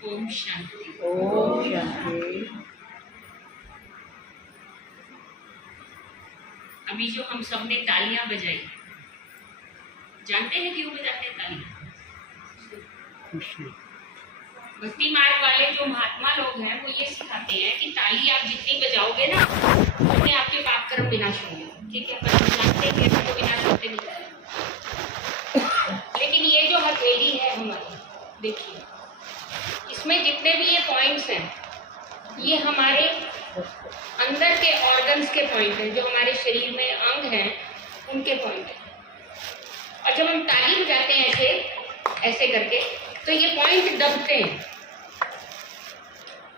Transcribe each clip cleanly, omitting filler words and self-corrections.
ओम शांति। ओम शांति। अभी जो हम सब ने तालियां बजाई, जानते हैं क्यों बजाते हैं तालियां? भक्ति मार्ग वाले जो महात्मा लोग हैं वो ये सिखाते हैं कि ताली आप जितनी बजाओगे ना उतने आपके पाप कर्म विनाश होंगे। ठीक है, पर हम जानते हैं कि तो विनाश होते नहीं। लेकिन ये जो हथेली है हमारी, देखिए इसमें जितने भी ये पॉइंट्स हैं ये हमारे अंदर के ऑर्गन्स के पॉइंट हैं, जो हमारे शरीर में अंग हैं उनके पॉइंट हैं। और जब हम ताली बजाते हैं ऐसे ऐसे करके तो ये पॉइंट दबते हैं,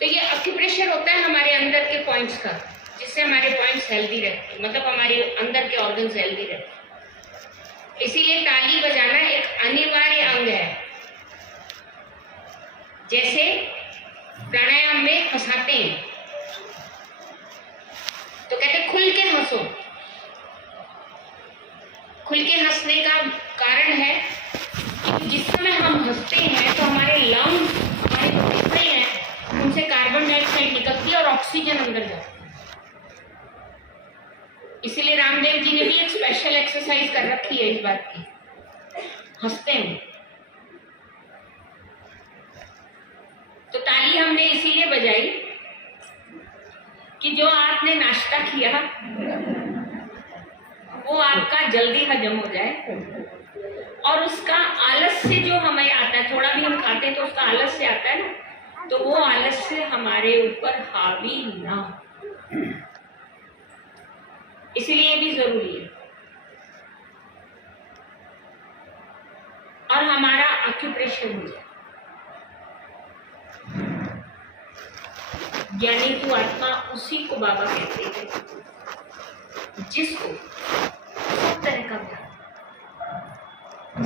तो ये एक्यूप्रेशर होता है हमारे अंदर के पॉइंट्स का, जिससे हमारे पॉइंट्स हेल्दी रहते हैं, मतलब हमारे अंदर के ऑर्गन्स हेल्दी रहते हैं। इसीलिए ताली बजाना एक अनिवार्य अंग है। जैसे प्राणायाम में हंसाते हैं तो कहते खुल के हंसो। खुल के हंसने का कारण है कि जिस समय हम हंसते हैं तो हमारे लंग, हमारे फेफड़े हैं, उनसे कार्बन डाइऑक्साइड निकलती है और ऑक्सीजन अंदर जाती है। इसीलिए रामदेव जी ने भी एक स्पेशल एक्सरसाइज कर रखी है इस बात की, हंसते हैं। तो ताली हमने इसीलिए बजाई कि जो आपने नाश्ता किया वो आपका जल्दी हजम हो जाए, और उसका आलस्य जो हमें आता है, थोड़ा भी हम खाते हैं तो उसका आलस्य आता है ना, तो वो आलस्य हमारे ऊपर हावी ना हो। इसलिए भी जरूरी है। और हमारा ऑक्यूपेशन हो जाए। ज्ञानी तू आत्मा उसी को बाबा कहते हैं जिसको सब तरह का ज्ञान,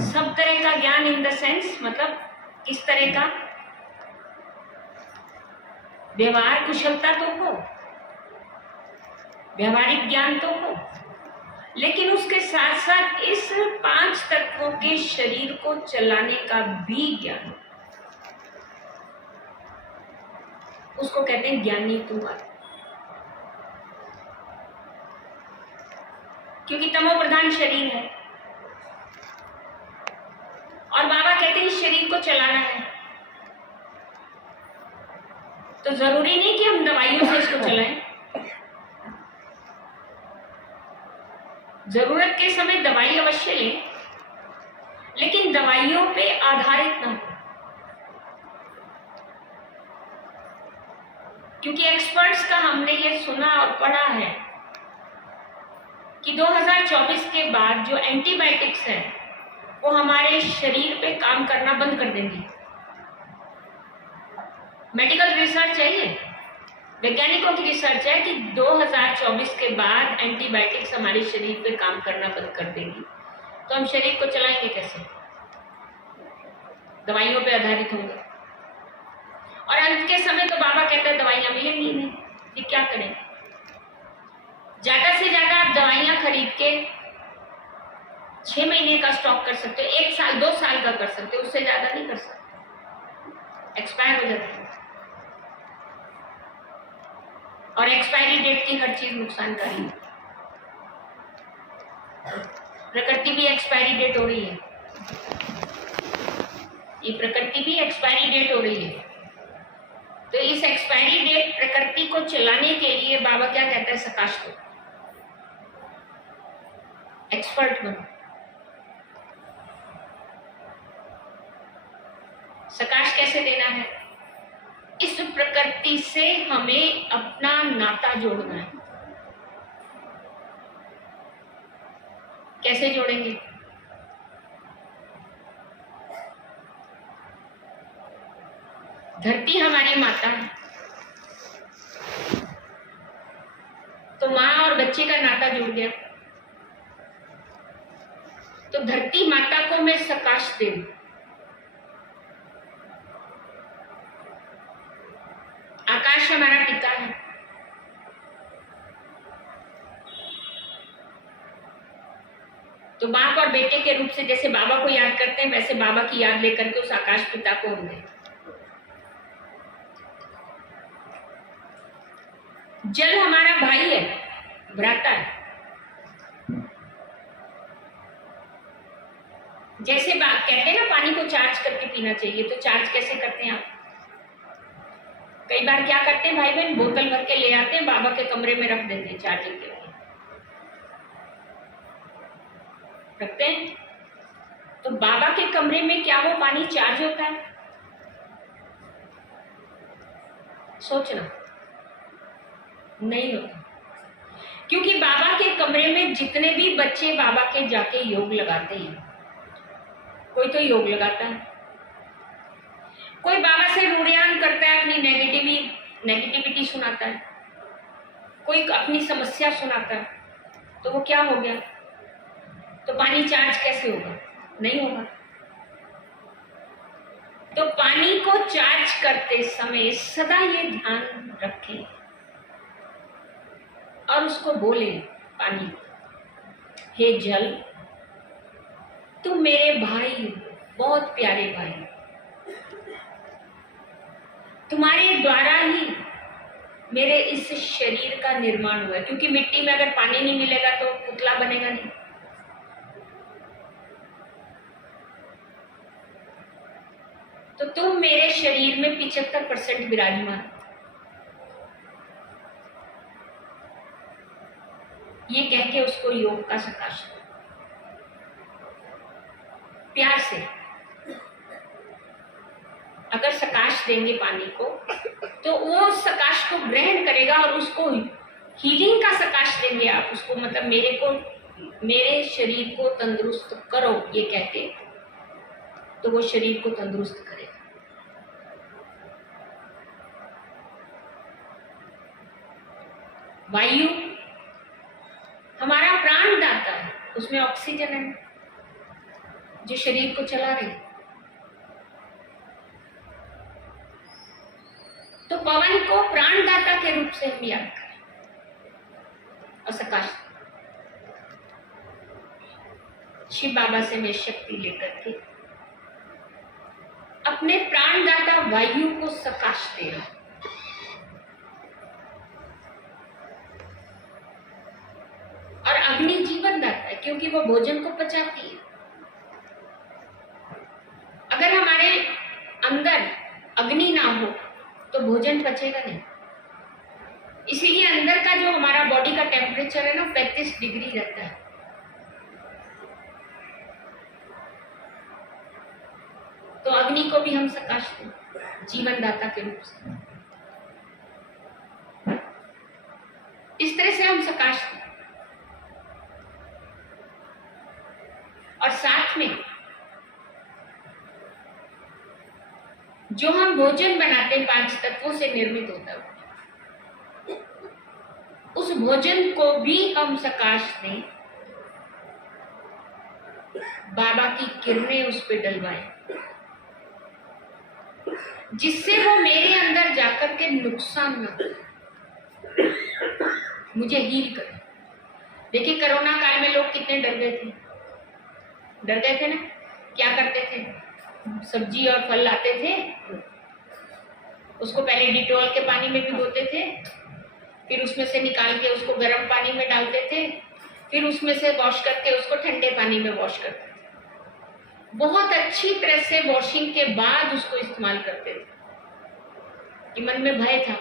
सब तरह का ज्ञान इन द सेंस, मतलब किस तरह का? व्यवहार कुशलता तो हो, व्यवहारिक ज्ञान तो हो, लेकिन उसके साथ साथ इस 5 तत्वों के शरीर को चलाने का भी ज्ञान, उसको कहते हैं ज्ञानी तू आत्मा। क्योंकि तमो प्रधान शरीर है और बाबा कहते हैं इस शरीर को चलाना है, तो जरूरी नहीं कि हम दवाइयों से इसको चलाएं। जरूरत के समय दवाई अवश्य लें, लेकिन दवाइयों पे आधारित ना हो। क्योंकि एक्सपर्ट्स का हमने ये सुना और पढ़ा है कि 2024 के बाद जो एंटीबायोटिक्स हैं वो हमारे शरीर पे काम करना बंद कर देंगी। मेडिकल रिसर्च है, ये वैज्ञानिकों की रिसर्च है कि 2024 के बाद एंटीबायोटिक्स हमारे शरीर पे काम करना बंद कर देंगी। तो हम शरीर को चलाएंगे कैसे? दवाइयों पे आधारित होंगे। और अंत के समय तो बाबा कहते हैं दवाइयां मिलेंगी नहीं, ये क्या करें? ज्यादा से ज्यादा आप दवाइयां खरीद के 6 महीने का स्टॉक कर सकते हो, 1 साल 2 साल का कर सकते हो, उससे ज्यादा नहीं कर सकते, एक्सपायर हो जाते हैं। और एक्सपायरी डेट की हर चीज नुकसानकारी है। प्रकृति भी एक्सपायरी डेट हो रही है, ये प्रकृति भी एक्सपायरी डेट हो रही है। तो इस एक्सपायरी डेट प्रकृति को चलाने के लिए बाबा क्या कहता है? सकाश को एक्सपर्ट बनो। सकाश कैसे देना है? इस प्रकृति से हमें अपना नाता जोड़ना है। कैसे जोड़ेंगे? धरती हमारी माता है, तो माँ और बच्चे का नाता जुड़ गया। तो धरती माता को मैं सकाश दे दूं। आकाश हमारा पिता है, तो बाप और बेटे के रूप से जैसे बाबा को याद करते हैं वैसे बाबा की याद लेकर के उस आकाश पिता को हम दें। जल हमारा भाई है, भ्राता है। जैसे बात कहते हैं ना, पानी को चार्ज करके पीना चाहिए, तो चार्ज कैसे करते हैं आप? कई बार क्या करते हैं भाई बहन, बोतल भर के ले आते हैं, बाबा के कमरे में रख देते हैं चार्जिंग के लिए, रखते हैं। तो बाबा के कमरे में क्या वो पानी चार्ज होता है? सोचना, नहीं होता। क्योंकि बाबा के कमरे में जितने भी बच्चे बाबा के जाके योग लगाते हैं, कोई तो योग लगाता है, कोई बाबा से रूढ़ियान करता है, अपनी नेगेटिविटी सुनाता है, कोई अपनी समस्या सुनाता है, तो वो क्या हो गया? तो पानी चार्ज कैसे होगा? नहीं होगा। तो पानी को चार्ज करते समय सदा ये ध्यान रखें और उसको बोले, पानी, हे जल, तुम मेरे भाई, बहुत प्यारे भाई, तुम्हारे द्वारा ही मेरे इस शरीर का निर्माण हुआ है। क्योंकि मिट्टी में अगर पानी नहीं मिलेगा तो पुतला बनेगा नहीं। तो तुम मेरे शरीर में 75% विराजमान, ये कह के उसको योग का सकाश प्यार से, अगर सकाश देंगे पानी को तो वो सकाश को ग्रहण करेगा और उसको हीलिंग का सकाश देंगे आप उसको, मतलब मेरे शरीर को तंदुरुस्त करो, ये कहते, तो वो शरीर को तंदुरुस्त करेगा। वायु हमारा प्राण दाता है, उसमें ऑक्सीजन है जो शरीर को चला रही। तो पवन को प्राणदाता के रूप से हम याद करें और सकाश शिव बाबा से मैं शक्ति लेकर के अपने प्राणदाता वायु को सकाश दे रहा हूं। और अग्नि जीवन दाता है, क्योंकि वो भोजन को पचाती है। अगर हमारे अंदर अग्नि ना हो तो भोजन पचेगा नहीं। इसीलिए अंदर का जो हमारा बॉडी का टेम्परेचर है ना, 35 डिग्री रहता है। तो अग्नि को भी हम सकाश दें जीवन दाता के रूप से। इस तरह से हम सकाश दें। और साथ में जो हम भोजन बनाते हैं 5 तत्वों से निर्मित होता है, उस भोजन को भी हम सकाश दें, बाबा की किरणें उस पे डलवाएं, जिससे वो मेरे अंदर जाकर के नुकसान न करे, मुझे हील करे। देखिए कोरोना काल में लोग कितने डर गए थे ना। क्या करते थे? सब्जी और फल लाते थे, उसको पहले डिटॉल के पानी में भिगोते थे, फिर उसमें से निकाल के उसको गर्म पानी में डालते थे, फिर उसमें से वॉश करके उसको ठंडे पानी में वॉश करते थे। बहुत अच्छी तरह से वॉशिंग के बाद उसको इस्तेमाल करते थे। कि मन में भय था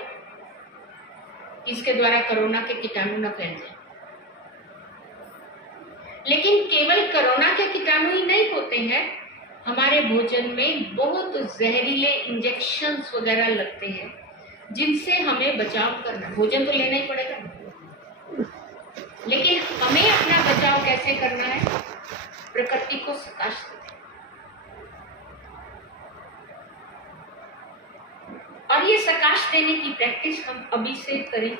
कि इसके द्वारा कोरोना के कीटाणु न फैल जाए। लेकिन केवल कोरोना के कीटाणु ही नहीं होते हैं, हमारे भोजन में बहुत जहरीले इंजेक्शंस वगैरह लगते हैं, जिनसे हमें बचाव करना। भोजन तो लेना ही पड़ेगा, लेकिन हमें अपना बचाव कैसे करना है? प्रकृति को सकाश दें। और ये सकाश देने की प्रैक्टिस हम अभी से करें।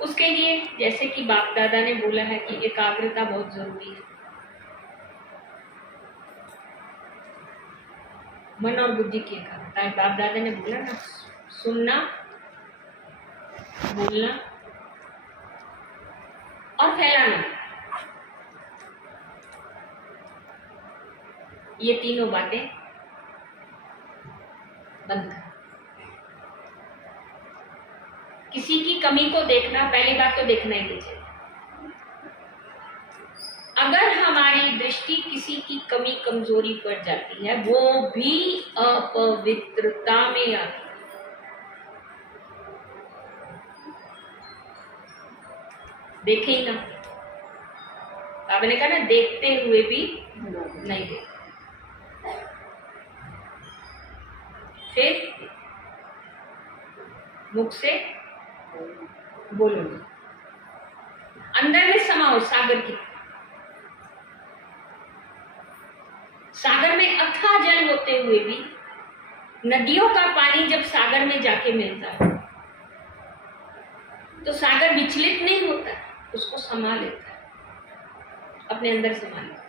उसके लिए जैसे कि बाप दादा ने बोला है कि एकाग्रता बहुत जरूरी है। मन और बुद्धि की एकाग्रता है। बाप दादा ने बोला ना, सुनना, बोलना और फैलाना, ये तीनों बातें बंद कर। किसी की कमी को देखना, पहली बात तो देखना ही नहीं चाहिए। अगर हमारी दृष्टि किसी की कमी कमजोरी पर जाती है, वो भी अपवित्रता में आती है। देखे ही ना, आपने कहा ना, देखते हुए भी नहीं देखते। फिर मुख से बोलो, अंदर में समाओ सागर की। सागर में अथाह जल होते हुए भी नदियों का पानी जब सागर में जाके मिलता है तो सागर विचलित नहीं होता, उसको समा लेता है, अपने अंदर समा लेता है।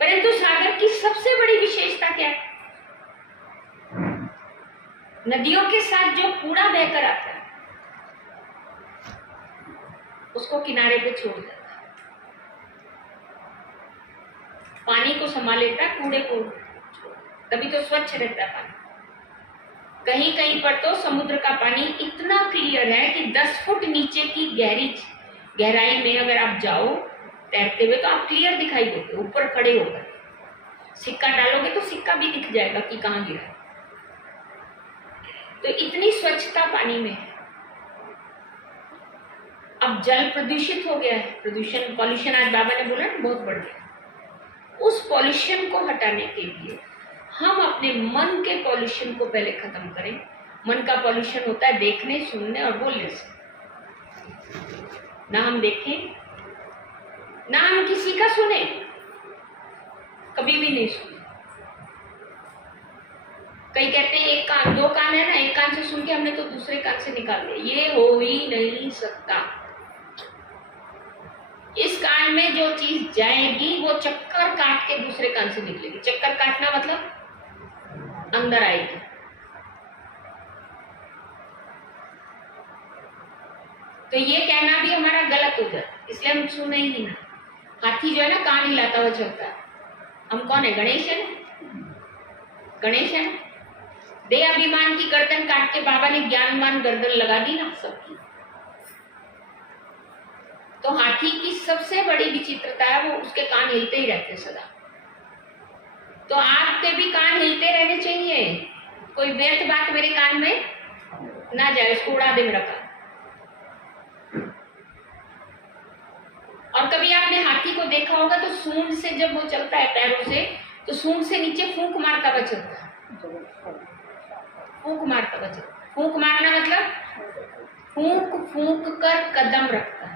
परंतु सागर की सबसे बड़ी विशेषता क्या है? नदियों के साथ जो कूड़ा बहकर आता है उसको किनारे पे छोड़ देता है, पानी को समा लेता है, कूड़े को छोड़, तभी तो स्वच्छ रहता है पानी। कहीं कहीं पर तो समुद्र का पानी इतना क्लियर है कि 10 फुट नीचे की गहराई में अगर आप जाओ तैरते हुए तो आप क्लियर दिखाई दोगे, ऊपर खड़े होकर सिक्का डालोगे तो सिक्का भी दिख जाएगा कि कहाँ गिरा। तो इतनी स्वच्छता पानी में है। अब जल प्रदूषित हो गया है, पॉल्यूशन आज बाबा ने बोला ना बहुत बढ़ गया। उस पॉल्यूशन को हटाने के लिए हम अपने मन के पॉल्यूशन को पहले खत्म करें। मन का पॉल्यूशन होता है देखने, सुनने और बोलने से। ना हम देखें, ना हम किसी का सुने, कभी भी नहीं सुने। कई कहते हैं एक कान, 2 कान है ना, एक कान से सुन के हमने तो दूसरे कान से निकाल दिया। ये हो ही नहीं सकता। इस कान में जो चीज जाएगी वो चक्कर काट के दूसरे कान से निकलेगी। चक्कर काटना मतलब अंदर आएगी। तो ये कहना भी हमारा गलत हो जाता, इसलिए हम सुने ही ना। हाथी जो है ना कान हिलाता हुआ चलता है। हम कौन है? गणेश है। गणेश है। देह अभिमान की गर्दन काट के बाबा ने ज्ञानवान गर्दन लगा दी ना सबकी। तो हाथी की सबसे बड़ी विचित्रता है वो उसके कान हिलते ही रहते सदा। तो आपके भी कान हिलते रहने चाहिए। कोई व्यर्थ बात मेरे कान में ना जाए, इसको उड़ा दे मेरा कान। और कभी आपने हाथी को देखा होगा तो सूंड से जब वो चलता है पैरों से, तो सूंड से नीचे फूंक मारता हुआ चलता है। फूंक मारता हुआ चलता है। फूंक मारना मतलब फूंक फूंक कर कदम रखता है,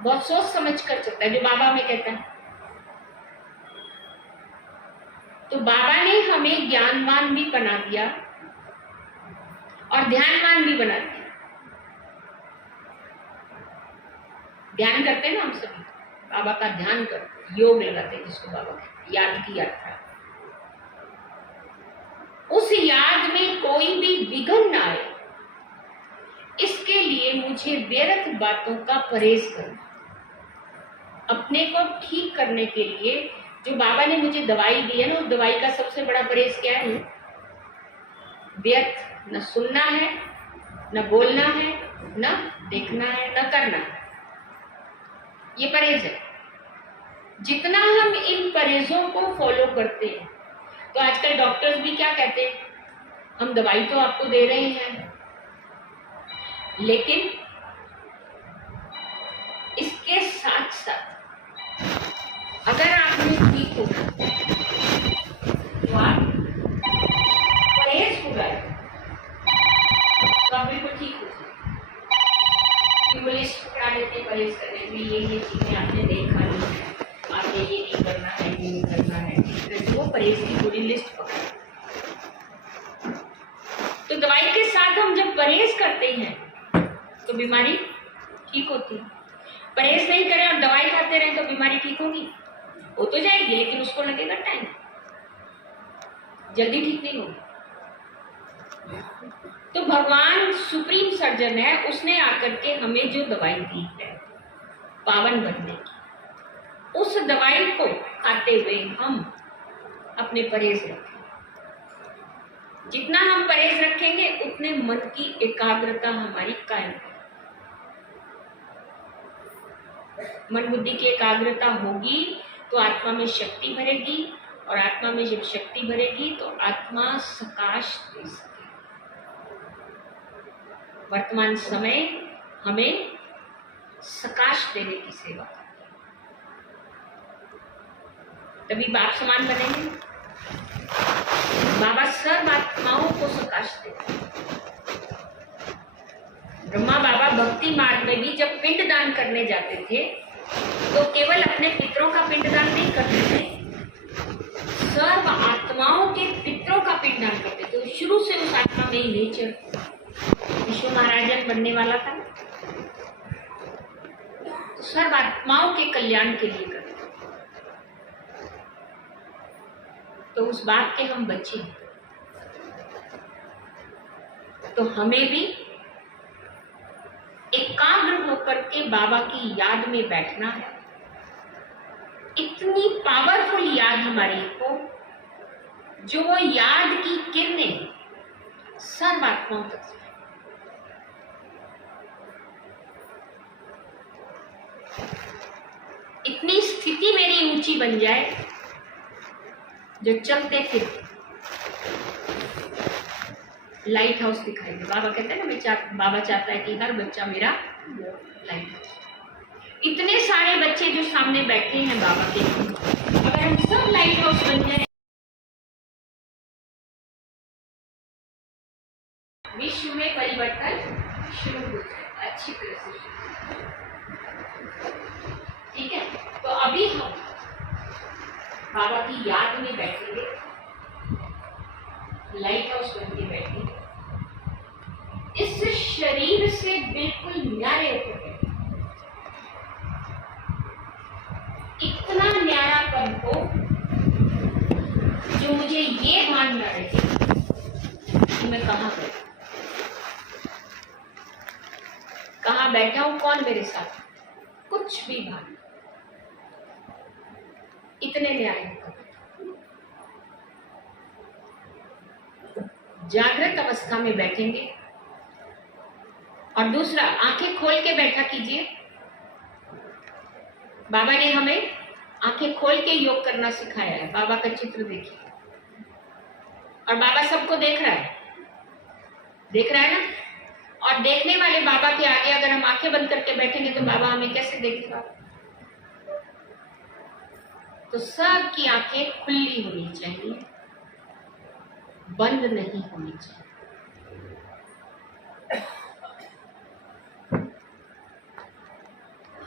बहुत सोच समझ कर चलता है, जो बाबा हमें कहता है। तो बाबा ने हमें ज्ञानवान भी बना दिया और ध्यानवान भी बना दिया। ध्यान करते हैं ना हम सभी, बाबा का ध्यान करते, योग लगाते हैं जिसको बाबा कहते हैं, याद की यात्रा। उस याद में कोई भी विघ्न ना आए, इसके लिए मुझे व्यर्थ बातों का परहेज करना। अपने को ठीक करने के लिए जो बाबा ने मुझे दवाई दी है ना, उस दवाई का सबसे बड़ा परहेज क्या है? व्यर्थ न सुनना है, न बोलना है, न देखना है, न करना है। ये परहेज है। जितना हम इन परहेजों को फॉलो करते हैं, तो आजकल डॉक्टर्स भी क्या कहते हैं, हम दवाई तो आपको दे रहे हैं, लेकिन इसके साथ साथ अगर आपने ठीक होना तो आप परहेज हो रहा है तो आप बिल्कुल ठीक हो सकते। वो लिस्ट पकड़ा लेते हैं परहेज करने के लिए, ये चीजें आपने देखा नहीं है, आपने ये नहीं करना है, ये नहीं करना है, तो वो परहेज की पूरी लिस्ट पकड़ा। तो दवाई के साथ हम जब परहेज करते हैं तो बीमारी ठीक होती है। परहेज नहीं करें और दवाई खाते रहें तो बीमारी ठीक होगी, हो तो जाएगी, लेकिन उसको लगेगा टाइम, जल्दी ठीक नहीं होगी। तो भगवान सुप्रीम सर्जन है, उसने आकर के हमें जो दवाई दी है पावन बनने की, उस दवाई को खाते हुए हम अपने परहेज रखें। जितना हम परहेज रखेंगे उतने मन की एकाग्रता हमारी कायम है। मन बुद्धि की एकाग्रता होगी तो आत्मा में शक्ति भरेगी, और आत्मा में जब शक्ति भरेगी तो आत्मा सकाश दे सकेगी। वर्तमान समय हमें सकाश देने की सेवा करती है, तभी बाप समान बनेंगे। बाबा सर्व आत्माओं को सकाश देते हैं। ब्रह्मा बाबा भक्ति मार्ग में भी जब पिंड दान करने जाते थे तो केवल अपने पितरों का पिंडदान नहीं करते थे, सर्व आत्माओं के पितरों का पिंडदान करते थे। शुरू से उस आत्मा में ही नेचर विश्व महाराजन बनने वाला था, तो सर्व आत्माओं के कल्याण के लिए करते। तो उस बात के हम बच्चे हैं, तो हमें भी एकाग्र होकर के बाबा की याद में बैठना है। इतनी पावरफुल याद हमारी को, जो वो याद की किरणें सर्व आत्माओं तक जाए। इतनी स्थिति मेरी ऊंची बन जाए जो चलते फिरते लाइट हाउस दिखाई दे। बाबा कहते हैं ना, बाबा चाहता है कि हर बच्चा मेरा लाइट हाउस। इतने सारे बच्चे जो सामने बैठे हैं बाबा के, अगर हम सब लाइट हाउस बन जाए, विश्व में परिवर्तन शुरू हो जाए अच्छी तरह से। ठीक है, तो अभी हम बाबा की याद में बैठेंगे, लाइट हाउस बन के बैठेंगे, इस शरीर से बिल्कुल न्यारे होकर बैठे। इतना न्यारापन हो जो मुझे ये भान न रहे कि मैं कहाँ गया, कहाँ बैठा हूं, कौन मेरे साथ, कुछ भी भान, इतने न्यारे होकर। जागृत अवस्था में बैठेंगे। और दूसरा, आंखें खोल के बैठा कीजिए। बाबा ने हमें आंखें खोल के योग करना सिखाया है। बाबा का चित्र देखिए, और बाबा सबको देख रहा है ना। और देखने वाले बाबा के आगे अगर हम आंखें बंद करके बैठेंगे तो बाबा हमें कैसे देखेगा? तो सबकी आंखें खुली होनी चाहिए, बंद नहीं होनी चाहिए।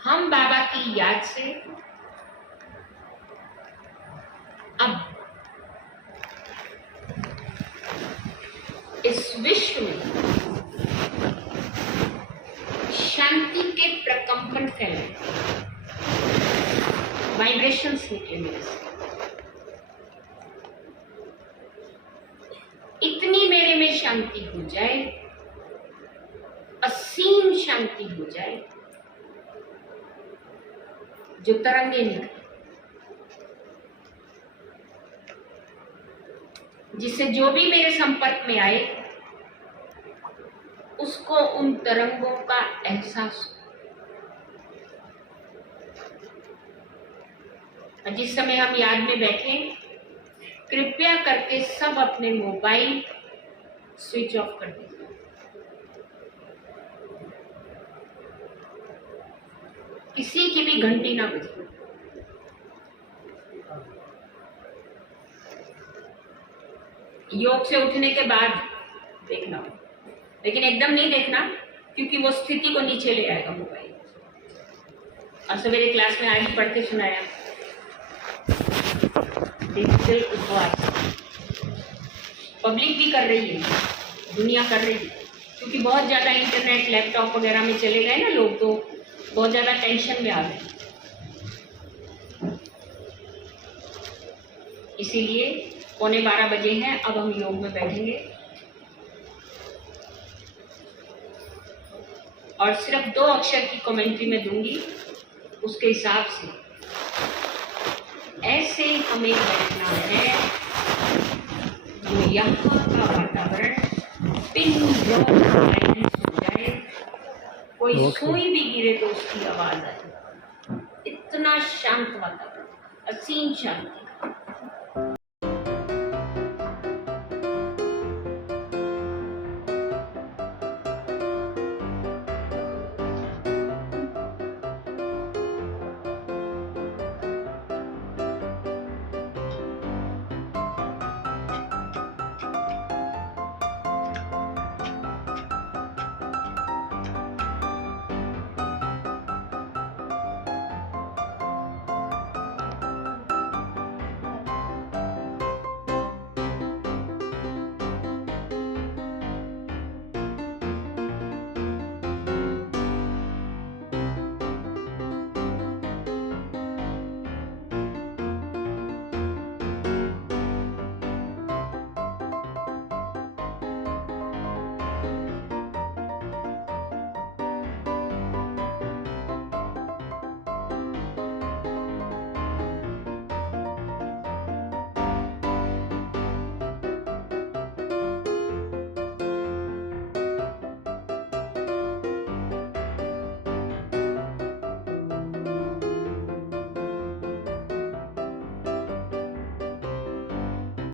हम बाबा की याद से अब इस विश्व में शांति के प्रकंपन फैले, वाइब्रेशंस निकले मेरे से। इतनी मेरे में शांति हो जाए, असीम शांति हो जाए, जो तरंगे निकले, जिससे जो भी मेरे संपर्क में आए उसको उन तरंगों का एहसास हो। जिस समय हम याद में बैठे, कृपया करके सब अपने मोबाइल स्विच ऑफ कर दीजिए। किसी की भी घंटी ना बजे। योग से उठने के बाद देखना, लेकिन एकदम नहीं देखना, क्योंकि वो स्थिति को नीचे ले आएगा मोबाइल। और सवेरे क्लास में आज पढ़ के सुनाया, डिजिटल उपवास पब्लिक भी कर रही है, दुनिया कर रही है, क्योंकि बहुत ज़्यादा इंटरनेट लैपटॉप वगैरह में चले गए ना लोग, तो बहुत ज़्यादा टेंशन में आ गए। इसीलिए 11:15 बजे हैं, अब हम योग में बैठेंगे और सिर्फ 2 अक्षर की कमेंट्री में दूंगी, उसके हिसाब से ऐसे हमें बैठना है तो यहाँ का वातावरण पिन ड्रॉप साइलेंस हो जाए, कोई सुई भी गिरे तो उसकी आवाज आए, इतना शांत वातावरण, असीम शांति।